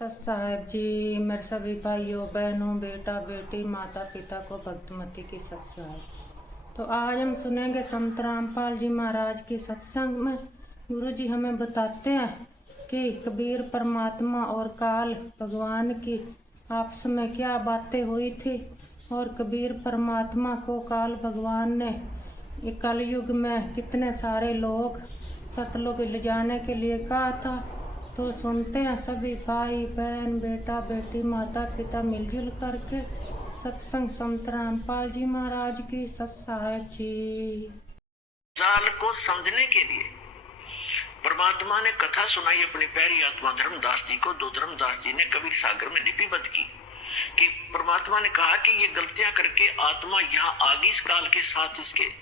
साहब जी, मेरे सभी भाइयों बहनों बेटा बेटी माता पिता को भक्तमती की सत साहब। तो आज हम सुनेंगे संत रामपाल जी महाराज की सत्संग में गुरु जी हमें बताते हैं कि कबीर परमात्मा और काल भगवान की आपस में क्या बातें हुई थी और कबीर परमात्मा को काल भगवान ने कलयुग में कितने सारे लोग सतलोक ले जाने के लिए कहा था। तो सुनते हैं सभी भाई बहन बेटा बेटी माता पिता मिलजुल करके सत्संग संत रामपाल जी महाराज की सत साहेब जी। जाल को समझने के लिए परमात्मा ने कथा सुनाई अपनी प्यारी आत्मा धर्मदास जी को। दो धर्मदास जी ने कबीर सागर में लिपिबद्ध की कि परमात्मा ने कहा कि ये गलतियां करके आत्मा यहाँ आ गई इस काल के साथ, इसके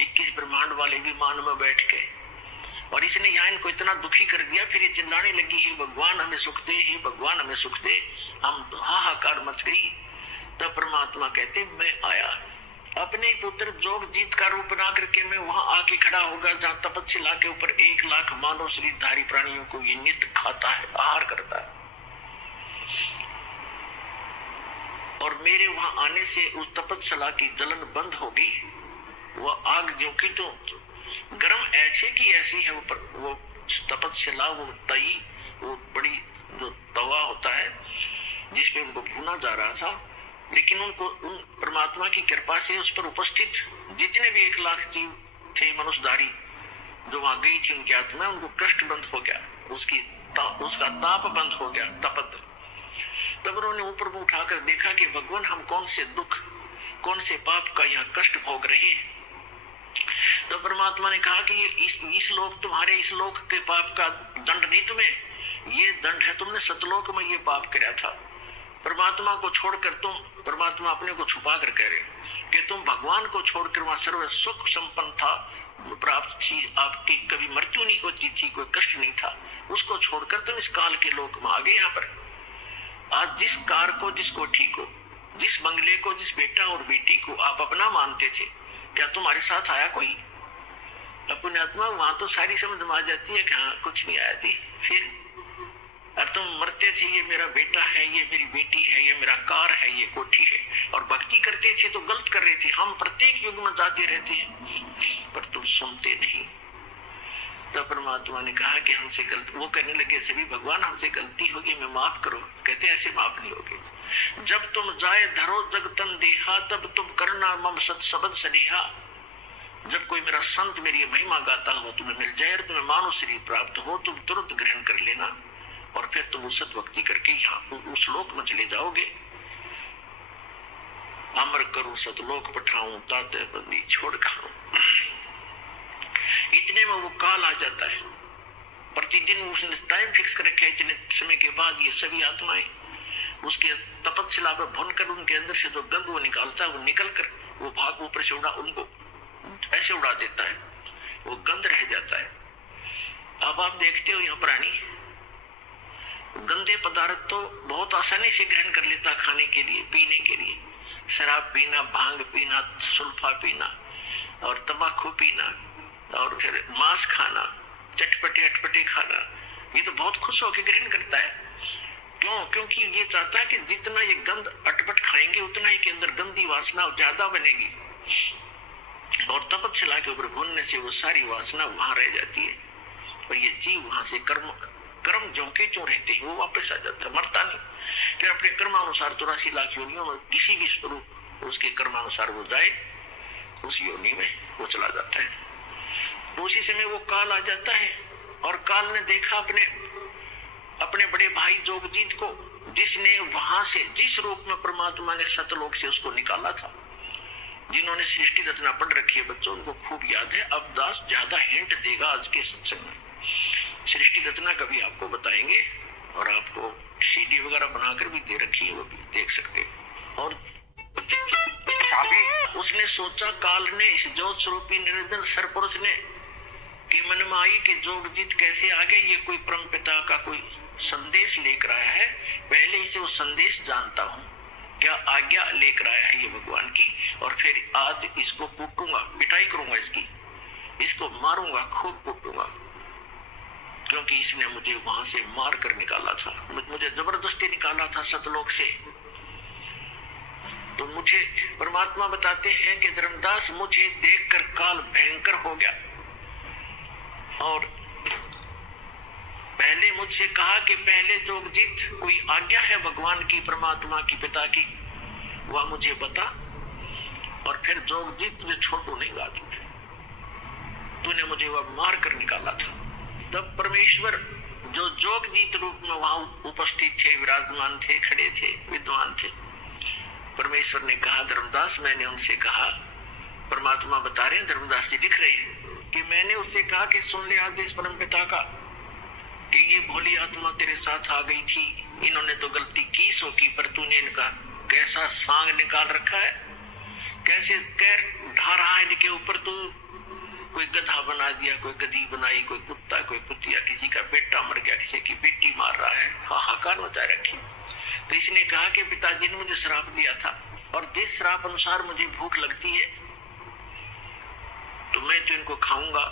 21 ब्रह्मांड वाले विमान में बैठ के, और इसने यहाँ इनको इतना दुखी कर दिया। फिर ये चिल्लाने लगी, हे भगवान हमें सुख दे, हे भगवान हमें सुख दे। हम हाहाकार मच गई। तब परमात्मा कहते मैं आया, अपने पुत्र जोग जीत का रूप बना करके मैं वहां आके खड़ा होगा जहां तपस्या के ऊपर 1 लाख मानव शरीरधारी प्राणियों को ये नित्य खाता है, आहार करता है। और मेरे वहां आने से उस तपस्या की जलन बंद हो गई। वह आग जो की तो गर्म ऐसे की ऐसी है, वो तपस्या, वो तई, वो बड़ी जो तवा होता है जिसपे उनको भूना जा रहा था। लेकिन उनको उन परमात्मा की कृपा से उस पर उपस्थित जितने भी 1 लाख जीव थे मनुष्यधारी जो वहां गई थी, उनकी आत्मा, उनको कष्ट बंद हो गया, उसका ताप बंद हो गया, तपत। तब उन्होंने ऊपर उठाकर देखा कि भगवान हम कौन से दुख कौन से पाप का यहाँ कष्ट भोग रहे हैं। तो परमात्मा ने कहा कि इस लोक तुम्हारे इस लोक के पाप का दंड नहीं तुम्हें, ये दंड है तुमने सतलोक में ये पाप किया था। परमात्मा को छोड़कर तुम, परमात्मा अपने को छुपा कर कह रहे कि तुम भगवान को छोड़कर वहां सर्व सुख संपन्न था प्राप्त थी, आपकी कभी मृत्यु नहीं होती थी, कोई कष्ट नहीं था, उसको छोड़कर तुम इस काल के लोक में आ गए। यहाँ पर आज जिस कार को, जिसको ठीक हो, जिस बंगले को, जिस बेटा और बेटी को आप अपना मानते थे, क्या तुम्हारे साथ आया कोई? अपने आत्मा वहां तो सारी समझ में आ जाती है कि हाँ कुछ नहीं आया थी। फिर अब तुम मरते थे, ये मेरा बेटा है, ये मेरी बेटी है, ये मेरा कार है, ये कोठी है, और भक्ति करते थे तो गलत कर रहे थे। हम प्रत्येक युग में जाते रहते हैं पर तुम सुनते नहीं। तो परमात्मा ने कहा कि हमसे गलती, वो कहने लगे सभी भगवान हमसे गलती होगी, मैं माफ करो। कहते ऐसे माफ नहीं होगी। जब तुम जाए धरो जगतन देहा, तब तुम करना मम सत शब्द सनेहा। जब कोई मेरा संत मेरी महिमा गाता हो तुम्हें मिल जाए, तुम्हें मानव शरीर प्राप्त हो, तुम तुरंत ग्रहण कर लेना और फिर तुम उस सत भक्ति करके यहाँ उस लोक में चले जाओगे। अमर करूं सतलोक पठाऊं, ताते बंदी छोड़ खाऊं। इतने में वो काल आ जाता है। प्रतिदिन उसने टाइम फिक्स कर रखा है, इतने समय के बाद ये सभी आत्माएं उसके तपस्या पर भुन कर उनके अंदर से जो गंध वो निकालता है, वो निकल कर वो भाग ऊपर से उनको ऐसे उड़ा देता है, वो गंध रह जाता है। अब आप देखते हो यहाँ प्राणी गंदे पदार्थ तो बहुत आसानी से ग्रहण कर लेता खाने के लिए, पीने के लिए। शराब पीना, भांग पीना, सुल्फा पीना और तंबाकू पीना और फिर मांस खाना, चटपटे अटपटे खाना, ये तो बहुत खुश होकर ग्रहण करता है। क्यों? क्योंकि ये चाहता है कि जितना ये गंद अटपट खाएंगे उतना ही के अंदर गंदी वासना ज्यादा बनेगी, और तपस्या के ऊपर भूनने से वो सारी वासना वहां रह जाती है और ये जीव वहां से कर्म जो के जो रहते हैं वो वापस आ जाता है, मरता नहीं। फिर अपने कर्मानुसार 84 लाख योनियों में किसी भी स्वरूप उसके कर्मानुसार वो जाए, उस योनि में वो चला जाता है। तो उसी समय वो काल आ जाता है और काल ने देखा अपने बड़े भाई जोगजीत को, जिसने वहां से जिस रूप में परमात्मा ने सतलोक से उसको निकाला था। जिन्होंने सृष्टि रचना पढ़ रखी है बच्चों, उनको खूब याद है। अब दास ज्यादा हिंट देगा आज के सत्संग में। सृष्टि रचना कभी आपको बताएंगे और आपको सीडी वगैरह बनाकर भी दे रखी है, वो भी देख सकते हो। और उसने सोचा, काल ने इस ज्योत स्वरूपी निरंजन सरपुरुष ने के मन में आई कि जोगजीत कैसे आ गए, ये कोई परम पिता का कोई संदेश लेकर आया है, पहले इसे वो संदेश जानता हूँ, क्या आज्ञा लेकर आया है ये भगवान की, और फिर आज इसको कूटूंगा, पिटाई करूंगा, इसको मारूंगा, खूब कूटूंगा। क्योंकि इसने मुझे वहां से मार कर निकाला था, मुझे जबरदस्ती निकाला था सतलोक से। तो मुझे परमात्मा बताते हैं कि धर्मदास मुझे देखकर काल भयंकर हो गया और पहले मुझसे कहा कि पहले जोगजीत कोई आज्ञा है भगवान की, परमात्मा की, पिता की, वह मुझे बता। और फिर जोगजीत तुझे छोटू नहीं गा, तूने मुझे वह मार कर निकाला था। तब परमेश्वर जो जोगजीत रूप में वहां उपस्थित थे, विराजमान थे, खड़े थे, विद्वान थे, परमेश्वर ने कहा धर्मदास, मैंने उनसे कहा, परमात्मा बता रहे हैं, धर्मदास जी लिख रहे हैं कि मैंने उससे कहा कि सुन ले आदेश परम पिता का कि ये भोली आत्मा तेरे साथ आ गई थी, इन्होंने तो गलती की सो की, पर तूने इनका कैसा सांग निकाल रखा है, कैसे कैर ढा रहा है इनके ऊपर, तू कोई गधा बना दिया, कोई गधी बनाई, कोई कुत्ता, कोई कुतिया, किसी का बेटा मर गया, किसी की बेटी मार रहा है, हाहाकार मचा रखी। तो इसने कहा कि पिताजी ने मुझे श्राप दिया था और जिस श्राप अनुसार मुझे भूख लगती है तो मैं तो इनको खाऊंगा,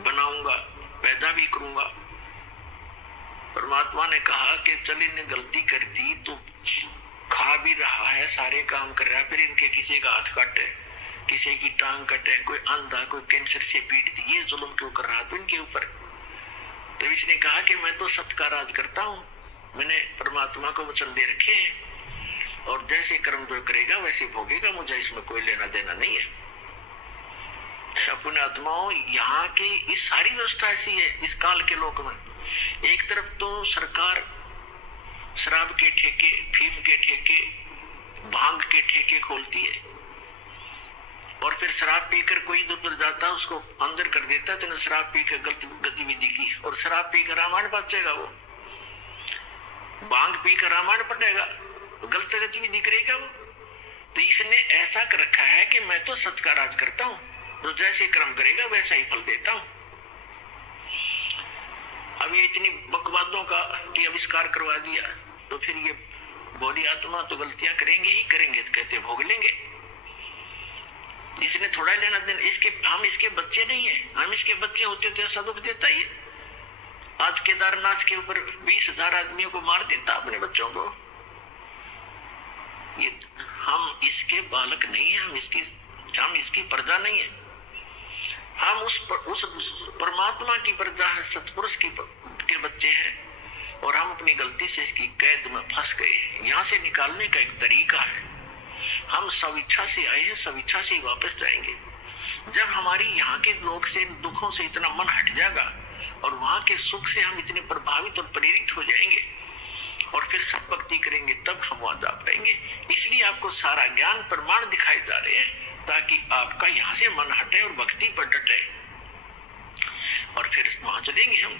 बनाऊंगा, पैदा भी करूंगा। परमात्मा ने कहा कि चल इन्हें गलती कर दी, तो खा भी रहा है, सारे काम कर रहा है, फिर इनके किसी का हाथ काटे, किसी की टांग कटे, कोई अंधा, कोई कैंसर से पीट दी, ये जुल्म क्यों कर रहा तो इनके ऊपर। तो इसने कहा कि मैं तो सत्य का राज करता हूँ, मैंने परमात्मा को वचन दे रखे हैं और जैसे कर्म जो करेगा वैसे भोगेगा, मुझे इसमें कोई लेना देना नहीं है। अपने आत्माओं, यहाँ की इस सारी व्यवस्था ऐसी है इस काल के लोक में। एक तरफ तो सरकार शराब के ठेके, फीम के ठेके, भांग के ठेके खोलती है और फिर शराब पीकर कोई दूर जाता है उसको अंदर कर देता है, तो शराब पीकर गलत गतिविधि की, और शराब पीकर रामायण बचेगा, वो भांग पीकर रामायण पढ़ेगा, गलत गतिविधि करेगा वो। तो इसने ऐसा कर रखा है कि मैं तो सत्य का राज करता हूँ, तो जैसे कर्म करेगा वैसा ही फल देता हूँ। अब ये इतनी बकवादों का की आविष्कार करवा दिया, तो फिर ये भोली आत्मा तो गलतियां करेंगे ही करेंगे, तो कहते भोग लेंगे। इसने थोड़ा लेना देना, इसके हम इसके बच्चे नहीं है, हम इसके बच्चे होते तो ऐसा दुख देता ही। आज केदारनाथ के ऊपर 20,000 आदमियों को मार देता अपने बच्चों को। ये हम इसके बालक नहीं है, हम इसकी प्रजा नहीं है, हम उस परमात्मा की प्रजा है, सतपुरुष के बच्चे हैं और हम अपनी गलती से इसकी कैद में फंस गए। यहाँ से निकालने का एक तरीका है, हम स्वेच्छा से आए हैं, स्वेच्छा से वापस जाएंगे। जब हमारी यहाँ के लोग से दुखों से इतना मन हट जाएगा और वहां के सुख से हम इतने प्रभावित और प्रेरित हो जाएंगे और फिर सब भक्ति करेंगे, तब हम वहां जा पाएंगे। इसलिए आपको सारा ज्ञान प्रमाण दिखाए जा रहे हैं ताकि आपका यहाँ से मन हटे और भक्ति पर डटे और फिर वहां चलेंगे हम।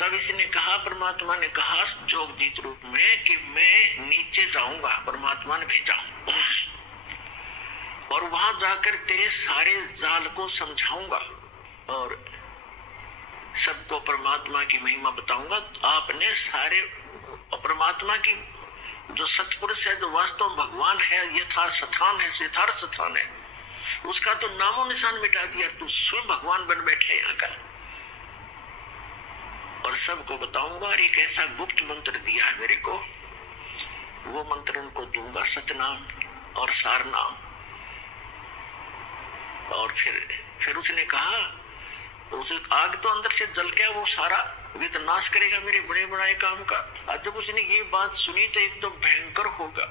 तब इसने कहा, परमात्मा ने कहा जोगजीत रूप में कि मैं नीचे जाऊंगा, परमात्मा ने भेजा और वहां जाकर तेरे सारे जाल को समझाऊंगा और सबको परमात्मा की महिमा बताऊंगा। आपने सारे परमात्मा की जो सतपुरुष है, जो वास्तव भगवान है, यथार्थ स्थान है, उसका तो नामो निशान मिटा दिया, तू स्वयं भगवान बन बैठे यहाँ का। और सबको बताऊंगा और एक ऐसा गुप्त मंत्र दिया है मेरे को, वो मंत्र उनको दूंगा, सतनाम और सार नाम। और फिर उसने कहा, उसे आग तो अंदर से जल गया, वो सारा विनाश करेगा मेरे बड़े बड़े काम का। आज जब उसने ये बात सुनी तो एकदम भयंकर होगा,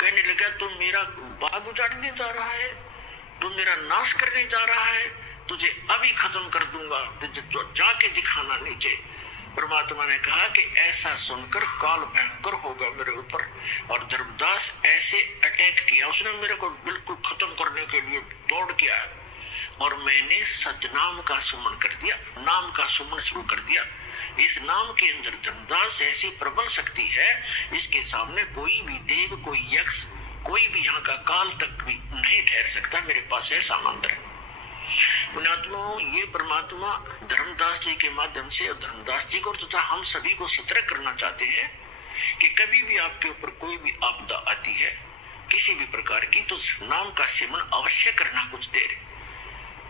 कहने लगा तू मेरा बाग उजाड़ने जा रहा है, तू मेरा नाश करने जा रहा है, तुझे अभी खत्म कर दूंगा, तुझे जाके दिखाना नीचे। परमात्मा ने कहा कि ऐसा सुनकर काल भयंकर होगा मेरे ऊपर। और धर्मदास ऐसे अटैक किया, उसने मेरे को बिल्कुल खत्म करने के लिए दौड़ किया और मैंने सतनाम का सुमन कर दिया, नाम का सुमन शुरू कर दिया। इस नाम के अंदर धर्मदास ऐसी प्रबल शक्ति है, इसके सामने कोई भी देव, कोई यक्ष, कोई भी यहाँ का काल तक भी नहीं ठहर सकता। मेरे पास ऐसा मंत्र है। पुण्यात्माओं, ये परमात्मा धर्मदास जी के माध्यम से, धर्मदास जी को तथा हम सभी को सतर्क करना चाहते हैं कि कभी भी आपके ऊपर कोई भी आपदा आती है किसी भी प्रकार की, तो नाम का सिमरन अवश्य करना कुछ देर,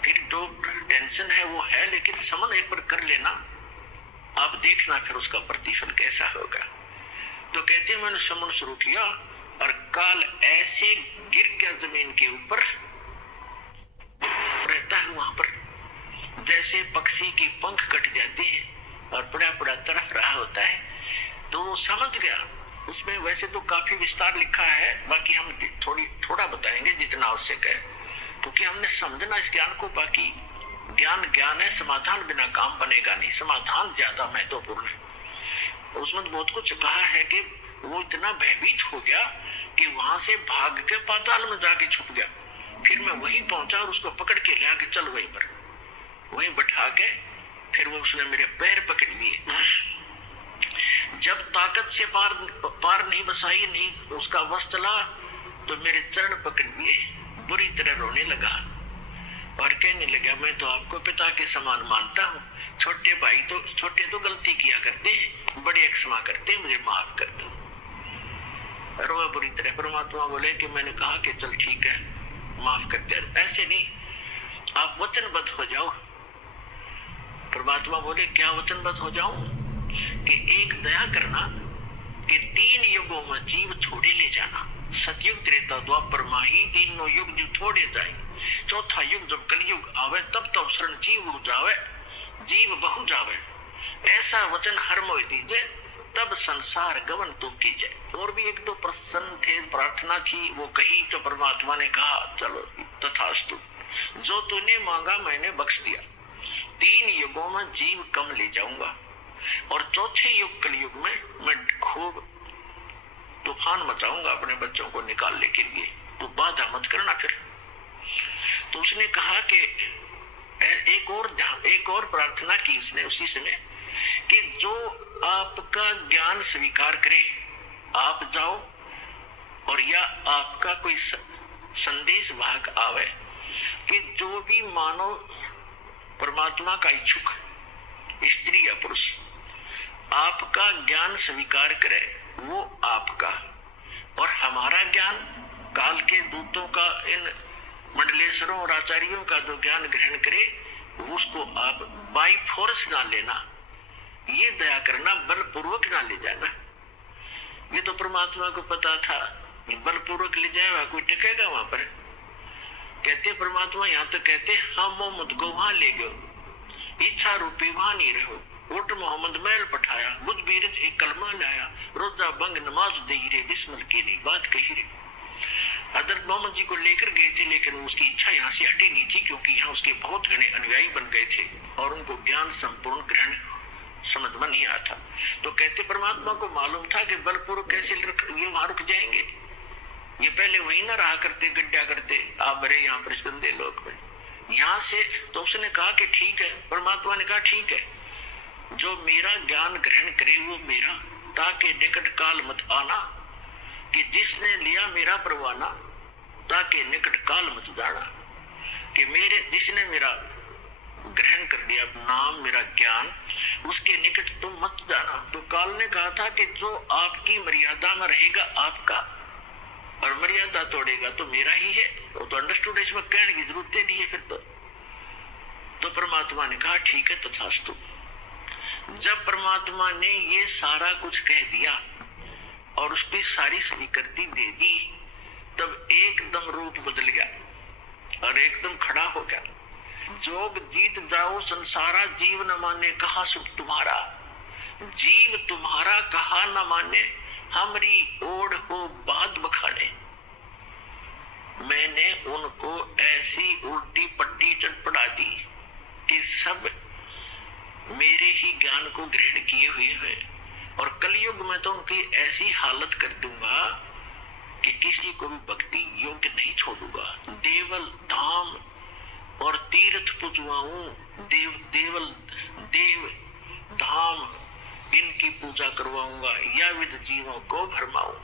फिर जो टेंशन है वो है, लेकिन समन एक बार कर लेना, आप देखना फिर उसका प्रतिफल कैसा होगा। तो कहते हैं मैंने समन शुरू किया और काल ऐसे गिर गया जमीन के ऊपर, रहता है वहां पर जैसे पक्षी की पंख कट जाते हैं और बड़ा बड़ा तरफ रहा होता है। तो वो समझ गया। उसमें वैसे तो काफी विस्तार लिखा है, बाकी हम थोड़ा बताएंगे जितना आवश्यक है, क्योंकि हमने समझना इस ज्ञान को। बाकी ज्ञान है, समाधान बिना काम बनेगा नहीं, समाधान ज्यादा महत्वपूर्ण है। उसमें बहुत कुछ कहा है कि वो इतना भयभीत हो गया कि वहां से भाग के पाताल में जाके छुप गया। फिर मैं वहीं पहुंचा और उसको पकड़ के ले आके चल वहीं पर, वहीं बैठा के फिर वो उसने मेरे पैर पकड़ लिए। जब ताकत से पार नहीं बसाई, नहीं उसका वश चला, तो मेरे चरण पकड़ लिए, बुरी तरह रोने लगा और कहने लगा मैं तो आपको पिता के समान मानता हूँ, छोटे तो गलती किया करते हैं, बड़े क्षमा करते हैं, मुझे माफ कर दो। रोया बुरी तरह। परमात्मा बोले कि मैंने कहा कि चल ठीक है, माफ करते, ऐसे नहीं, आप वचनबद्ध हो जाओ। परमात्मा बोले क्या वचनबद्ध हो जाऊं? कि एक दया करना कि 3 युगों में जीव छोड़े ले जाना, सतयुग त्रेता द्वापर माही, तीनों युग जीव छोड़े जाए, चौथा युग जब कलयुग आवे तब शरण जीव हो जावे, जीव बहु जावे, ऐसा वचन हर मोह दीजे, तब संसार गवन तो कीजे। और भी एक दो प्रश्न थे, प्रार्थना थी, वो कही तो परमात्मा ने कहा चलो तथास्तु, जो तूने मांगा मैंने बख्श दिया। 3 युगों में जीव कम ले जाऊंगा और चौथे युग कलयुग में मैं खूब तूफान मचाऊंगा अपने बच्चों को निकालने के लिए, तो बाधा मत करना। फिर तो उसने कहा कि एक और प्रार्थना की उसने उसी समय कि जो आपका ज्ञान स्वीकार करे, आप जाओ, और या आपका कोई संदेश वाहक आवे कि जो भी मानव परमात्मा का इच्छुक स्त्री या पुरुष आपका ज्ञान स्वीकार करे, वो आपका और हमारा ज्ञान, काल के दूतों का, इन मंडलेश्वरों और आचार्यों का जो ज्ञान ग्रहण करे, उसको आप बाई फोर्स ना लेना, ये दया करना, बलपूर्वक ना ले जाना। ये तो परमात्मा को पता था, बलपूर्वक ले जाएगा कोई टिकेगा वहां पर? कहते परमात्मा यहाँ तो कहते हम मोहम्मद को वहां ले गयो, इच्छा रूपी वहां नहीं रहो, उठ मोहम्मद मैल पठाया, बुझ बीरज एक कलमा लाया, रोजा बंग नमाज दे रे, बिस्मिल की नहीं बात कही रे। हजरत मोहम्मद जी को लेकर गए थे, लेकिन उसकी इच्छा यहाँ से हटी नहीं थी, क्योंकि यहाँ उसके बहुत घने अनुयायी बन गए थे और उनको ज्ञान संपूर्ण ग्रहण समझ में नहीं आता। तो कहते परमात्मा को मालूम था कि बलपूर्वक कैसे ये वहां रुक जाएंगे, ये पहले वही ना रहा करते, गड्ढा करते, आप बड़े यहाँ पर इस गंदे लोग में यहाँ से। तो उसने कहा कि ठीक है, परमात्मा ने कहा ठीक है, जो मेरा ज्ञान ग्रहण करे वो मेरा, ताकि निकट काल मत आना, कि जिसने लिया मेरा परवाना, ताकि निकट काल मत जाना, कि मेरे जिसने मेरा ग्रहण कर लिया नाम, मेरा ज्ञान, उसके निकट तुम मत जाना। तो काल ने कहा था कि जो आपकी मर्यादा में रहेगा आपका, और मर्यादा तोड़ेगा तो मेरा ही है। वो तो अंडरस्टूड, इसमें कहने की जरूरत नहीं है फिर तो परमात्मा ने कहा ठीक है तथास्तु। जब परमात्मा ने ये सारा कुछ कह दिया और उसकी सारी स्वीकृति दे दी, तब एकदम रूप बदल गया और एकदम खड़ा हो गया। जोग जीत जाओ संसारा, जीव न माने कहा सुख तुम्हारा, जीव तुम्हारा कहा न माने, हमरी ओढ़ हो बात बखाने। मैंने उनको ऐसी उल्टी पट्टी चटपटा दी कि सब मेरे ही ज्ञान को ग्रहण किए हुए हैं, और कलयुग में तो उनकी ऐसी हालत कर दूंगा कि किसी को भी भक्ति योग्य नहीं छोड़ूंगा। देवल धाम और तीर्थ पुजवाऊं, देव धाम इनकी पूजा करवाऊंगा, या विद जीवों को भरमाऊं।